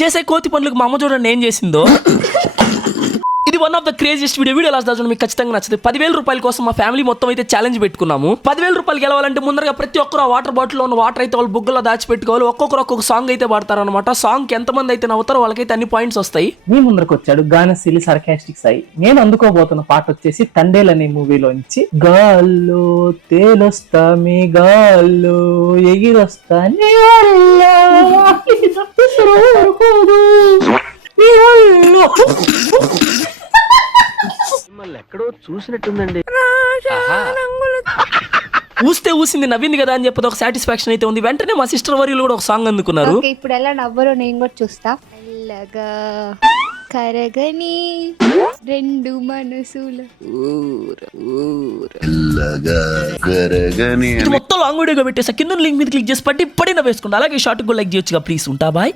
చేసే కోతి పనులకు మా అమ్మ చూడండి ఏం చేసిందో. ఇది one of the craziest video last దాని మీకు ఖచ్చితంగా నచ్చుతుంది. 10,000 రూపాయల కోసం మా ఫ్యామిలీ మొత్తం అయితే ఛాలెంజ్ పెట్టుకున్నాము. 10,000 రూపాయలు గెలవాలంటే ముందరగా ప్రతి ఒక్కరు ఆ వాటర్ బాటిల్ లో ఉన్న వాటర్ అయితే వాళ్ళు బుగ్గలో దాచిపెట్టుకోవాలి. ఒక్కొక్కరు ఒక్కొక్క సాంగ్ అయితే పాడతారనమాట. సాంగ్ కి ఎంతమంది అయితే నవ్వుతారో వాళ్ళకైతే అన్ని పాయింట్స్ వస్తాయి. మీ ముందరకు వచ్చాడు గానశీలి సర్కాస్టిక్ సాయి. నేను అందుకోబోతున్న పాట వచ్చేసి తండేల్ అనే మూవీలోంచి గాల్లో తేలొస్తా మీ గాల్లో ఎగిరొస్తా నీ వల్ల నీ వల్ల. ఎక్కడో చూసినట్టుందండి. ఊస్తే ఊసింది నవ్వింది కదా అని చెప్పి ఒక సాటిస్ఫాక్షన్ అయితే ఉంది. వెంటనే మా సిస్టర్ వర్యులు కూడా ఒక సాంగ్ అందుకున్నారు. ఇప్పుడు ఎలా నవ్వరో నేను కూడా చూస్తా. అల్లగా కరగని రెండు మనసుల ఇది మొత్తం లాంగ్ వీడియోగా పెట్టేసా. కింద లింక్ మీద క్లిక్ చేసి పట్టి ఇప్పుడైనా వేసుకోండి. అలాగే షార్ట్ కూడా లైక్ చేయొచ్చుగా ప్లీజ్. ఉంటా బాయ్.